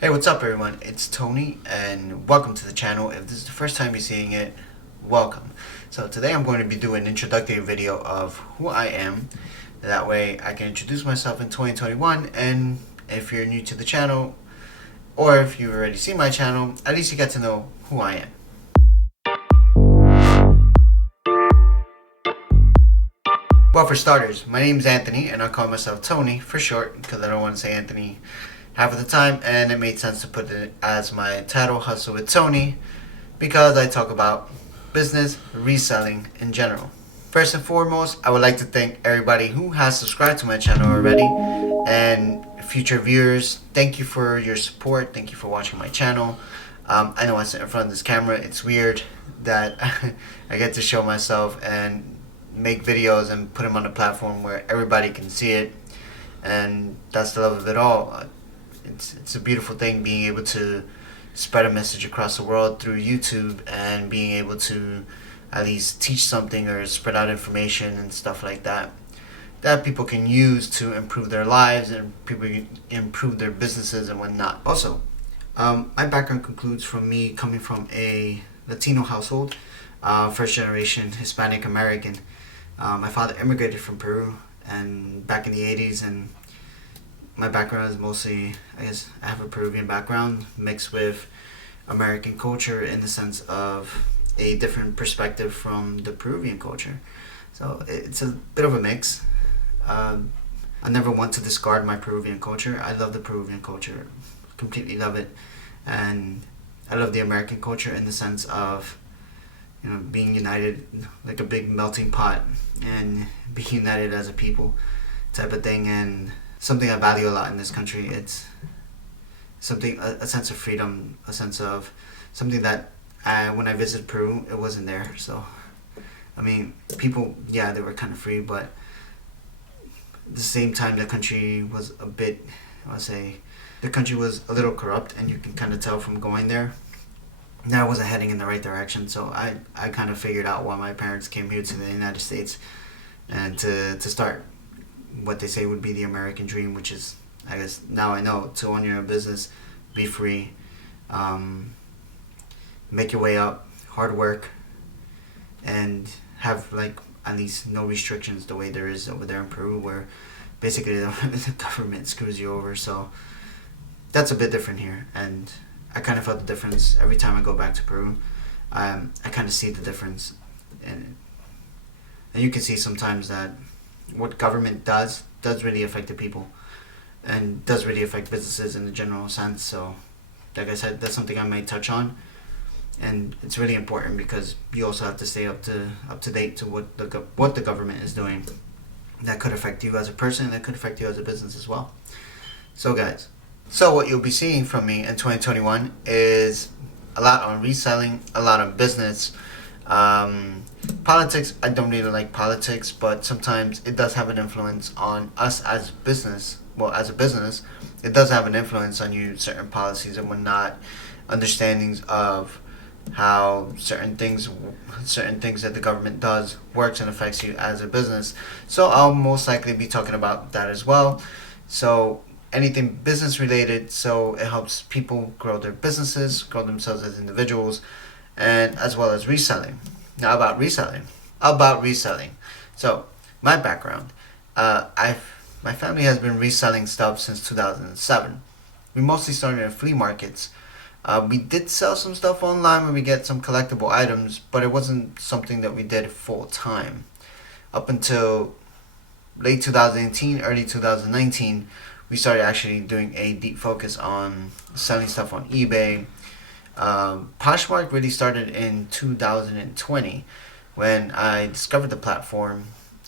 Hey, what's up everyone? It's Tony and welcome to the channel. If this is the first time you're seeing it, welcome. So today I'm going to be doing an introductory video of who I am. That way I can introduce myself in 2021, and if you're new to the channel or if you've already seen my channel, at least you get to know who I am. Well, for starters, my name's Anthony and I call myself Tony for short because I don't want to say Anthony half of the time, and it made sense to put it as my title, Hustle with Tony, because I talk about business, reselling in general. First and foremost, I would like to thank everybody who has subscribed to my channel already, and future viewers, thank you for your support. Thank you for watching my channel. I know I sit in front of this camera. It's weird that I get to show myself and make videos and put them on a platform where everybody can see it, and that's the love of it all. It's a beautiful thing being able to spread a message across the world through YouTube and being able to at least teach something or spread out information and stuff like that people can use to improve their lives and people improve their businesses and whatnot. Also, my background concludes from me coming from a Latino household, first generation Hispanic American. My father immigrated from Peru and back in the 80s, and my background is mostly, I guess, I have a Peruvian background mixed with American culture in the sense of a different perspective from the Peruvian culture. So it's a bit of a mix. I never want to discard my Peruvian culture. I love the Peruvian culture, completely love it. And I love the American culture in the sense of, being united like a big melting pot and being united as a people type of thing. And something I value a lot in this country. It's something, a sense of freedom, a sense of something that when I visited Peru, it wasn't there. So, I mean, people, yeah, they were kind of free, but at the same time, the country was a bit, I would say, the country was a little corrupt, and you can kind of tell from going there that I wasn't heading in the right direction. So I kind of figured out why my parents came here to the United States and to start what they say would be the American dream, which is, I guess now I know, to own your own business, be free, make your way up, hard work, and have like at least no restrictions the way there is over there in Peru, where basically the government screws you over. So that's a bit different here, and I kind of felt the difference every time I go back to Peru. I kind of see the difference, and you can see sometimes that what government does really affect the people and does really affect businesses in the general sense. So like I said, that's something I might touch on, and it's really important because you also have to stay up to date to what the government is doing. That could affect you as a person, that could affect you as a business as well. So guys, so what you'll be seeing from me in 2021 is a lot on reselling, a lot on business. Politics, I don't really like politics, but sometimes it does have an influence on us as business. Well, as a business, it does have an influence on you, certain policies and whatnot, understandings of how certain things that the government does works and affects you as a business. So I'll most likely be talking about that as well. So anything business related, so it helps people grow their businesses, grow themselves as individuals, and as well as reselling. Now about reselling. So my background, my family has been reselling stuff since 2007. We mostly started in flea markets. We did sell some stuff online where we get some collectible items, but it wasn't something that we did full time. Up until late 2018, early 2019, we started actually doing a deep focus on selling stuff on eBay. Poshmark really started in 2020 when I discovered the platform.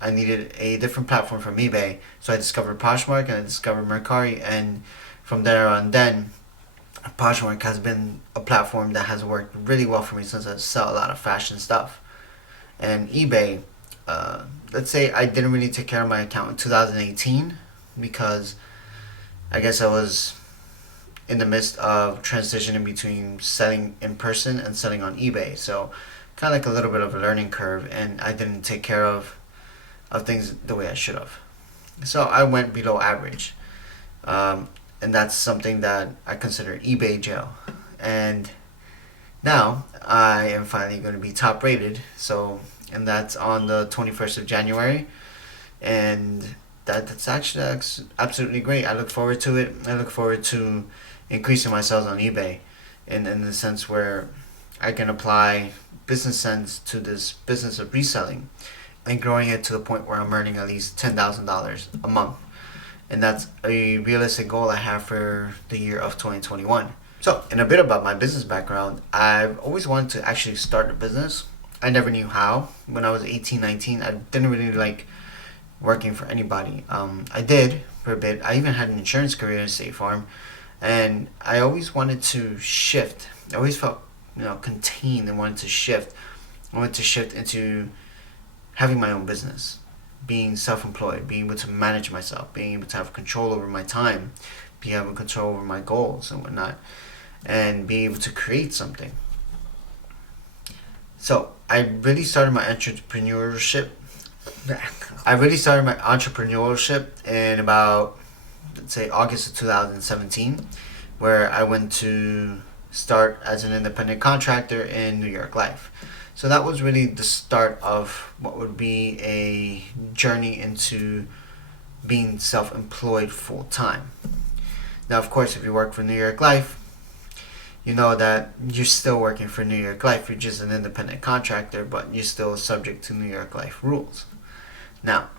I needed a different platform from eBay, so I discovered Poshmark and I discovered Mercari, and from there on then, Poshmark has been a platform that has worked really well for me since I sell a lot of fashion stuff. And eBay, let's say I didn't really take care of my account in 2018 because I guess I was in the midst of transitioning between selling in person and selling on eBay. So kind of like a little bit of a learning curve, and I didn't take care of things the way I should have. So I went below average. and that's something that I consider eBay jail. And now I am finally going to be top rated. So, and that's on the 21st of January, and that's actually absolutely great. I look forward to it. I look forward to increasing my sales on eBay, in the sense where I can apply business sense to this business of reselling and growing it to the point where I'm earning at least $10,000 a month. And that's a realistic goal I have for the year of 2021. So, in a bit about my business background, I've always wanted to actually start a business. I never knew how. When I was 18, 19, I didn't really like working for anybody. I did for a bit. I even had an insurance career in State Farm, and I always wanted to shift. I always felt, contained and wanted to shift. I wanted to shift into having my own business, being self-employed, being able to manage myself, being able to have control over my time, being able to control over my goals and whatnot, and being able to create something. So I really started my entrepreneurship. In about, let's say, August of 2017, where I went to start as an independent contractor in New York Life. So that was really the start of what would be a journey into being self-employed full-time. Now, of course, if you work for New York Life, you know that you're still working for New York Life. You're just an independent contractor, but you're still subject to New York Life rules. Now,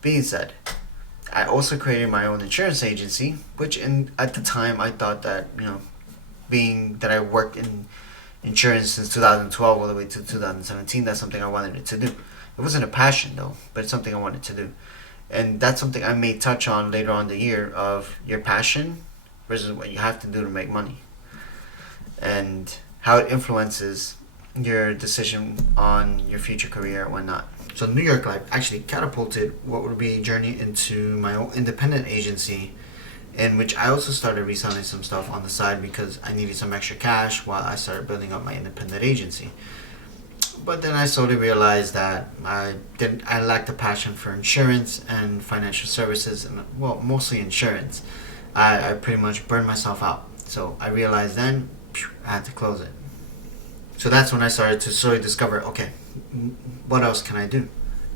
being said, I also created my own insurance agency, which at the time I thought that, being that I worked in insurance since 2012 all the way to 2017, that's something I wanted to do. It wasn't a passion though, but it's something I wanted to do. And that's something I may touch on later on in the year, of your passion versus what you have to do to make money, and how it influences your decision on your future career and whatnot. So New York Life actually catapulted what would be a journey into my own independent agency, in which I also started reselling some stuff on the side because I needed some extra cash while I started building up my independent agency. But then I slowly realized that I lacked a passion for insurance and financial services, and mostly insurance. I pretty much burned myself out. So I realized then I had to close it. So that's when I started to slowly discover, okay, what else can I do?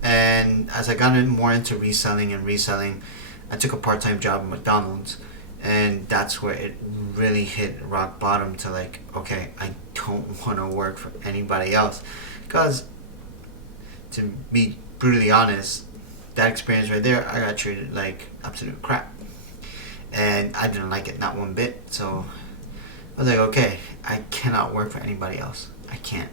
And as I got more into reselling, I took a part-time job at McDonald's, and that's where it really hit rock bottom to like, okay, I don't want to work for anybody else. Because, to be brutally honest, that experience right there, I got treated like absolute crap. And I didn't like it, not one bit. So I was like, okay, I cannot work for anybody else. I can't.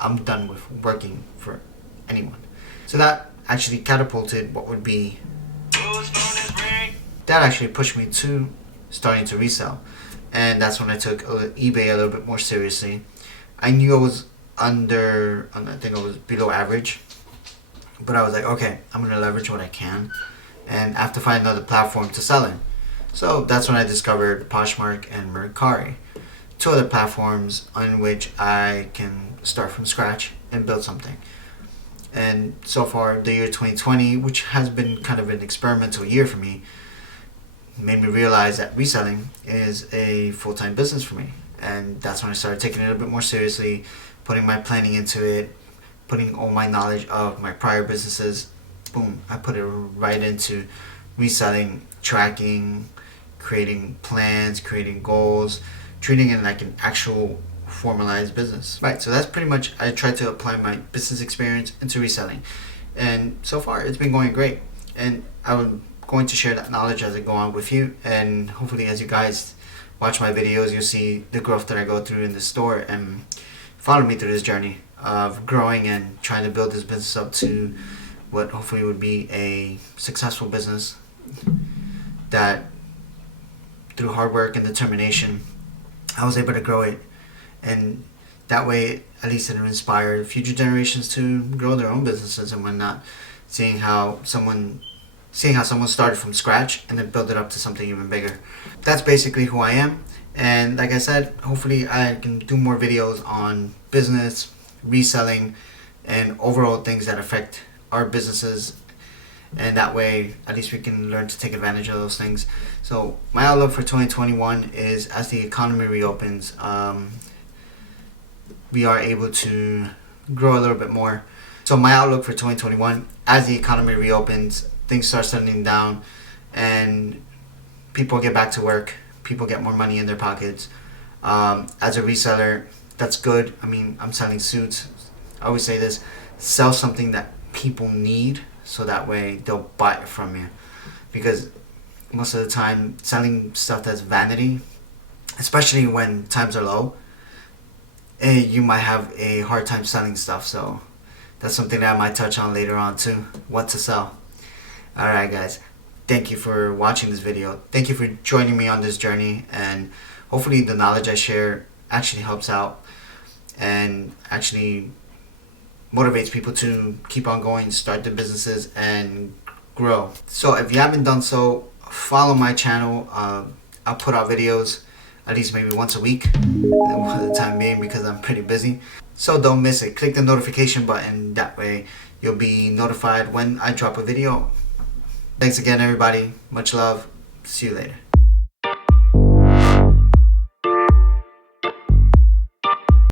I'm done with working for anyone. So that actually catapulted what would be... That actually pushed me to starting to resell. And that's when I took eBay a little bit more seriously. I knew I was I think I was below average. But I was like, okay, I'm going to leverage what I can, and I have to find another platform to sell in. So that's when I discovered Poshmark and Mercari, two other platforms on which I can start from scratch and build something. And so far, the year 2020, which has been kind of an experimental year for me, made me realize that reselling is a full-time business for me. And that's when I started taking it a little bit more seriously, putting my planning into it, putting all my knowledge of my prior businesses, boom, I put it right into reselling, tracking, creating plans, creating goals, treating it like an actual formalized business. Right, so that's pretty much, I tried to apply my business experience into reselling. And so far, it's been going great. And I'm going to share that knowledge as I go on with you. And hopefully as you guys watch my videos, you'll see the growth that I go through in the store, and follow me through this journey of growing and trying to build this business up to what hopefully would be a successful business that, through hard work and determination, I was able to grow it. And that way, at least it'll inspire future generations to grow their own businesses and whatnot, seeing how someone started from scratch and then build it up to something even bigger. That's basically who I am. And like I said, hopefully I can do more videos on business, reselling, and overall things that affect our businesses and that way at least we can learn to take advantage of those things. So my outlook for 2021 is, as the economy reopens, we are able to grow a little bit more. So my outlook for 2021, as the economy reopens, things start settling down, and people get back to work, people get more money in their pockets. As a reseller, that's good. I mean, I'm selling suits. I always say this: sell something that people need, so that way they'll buy it from you. Because most of the time, selling stuff that's vanity, especially when times are low, you might have a hard time selling stuff. So that's something that I might touch on later on too, what to sell. Alright guys, thank you for watching this video. Thank you for joining me on this journey, and hopefully the knowledge I share actually helps out and actually motivates people to keep on going, start their businesses, and grow. So if you haven't done so, follow my channel. I'll put out videos at least maybe once a week for the time being, because I'm pretty busy. So don't miss it. Click the notification button. That way you'll be notified when I drop a video. Thanks again, everybody. Much love. See you later.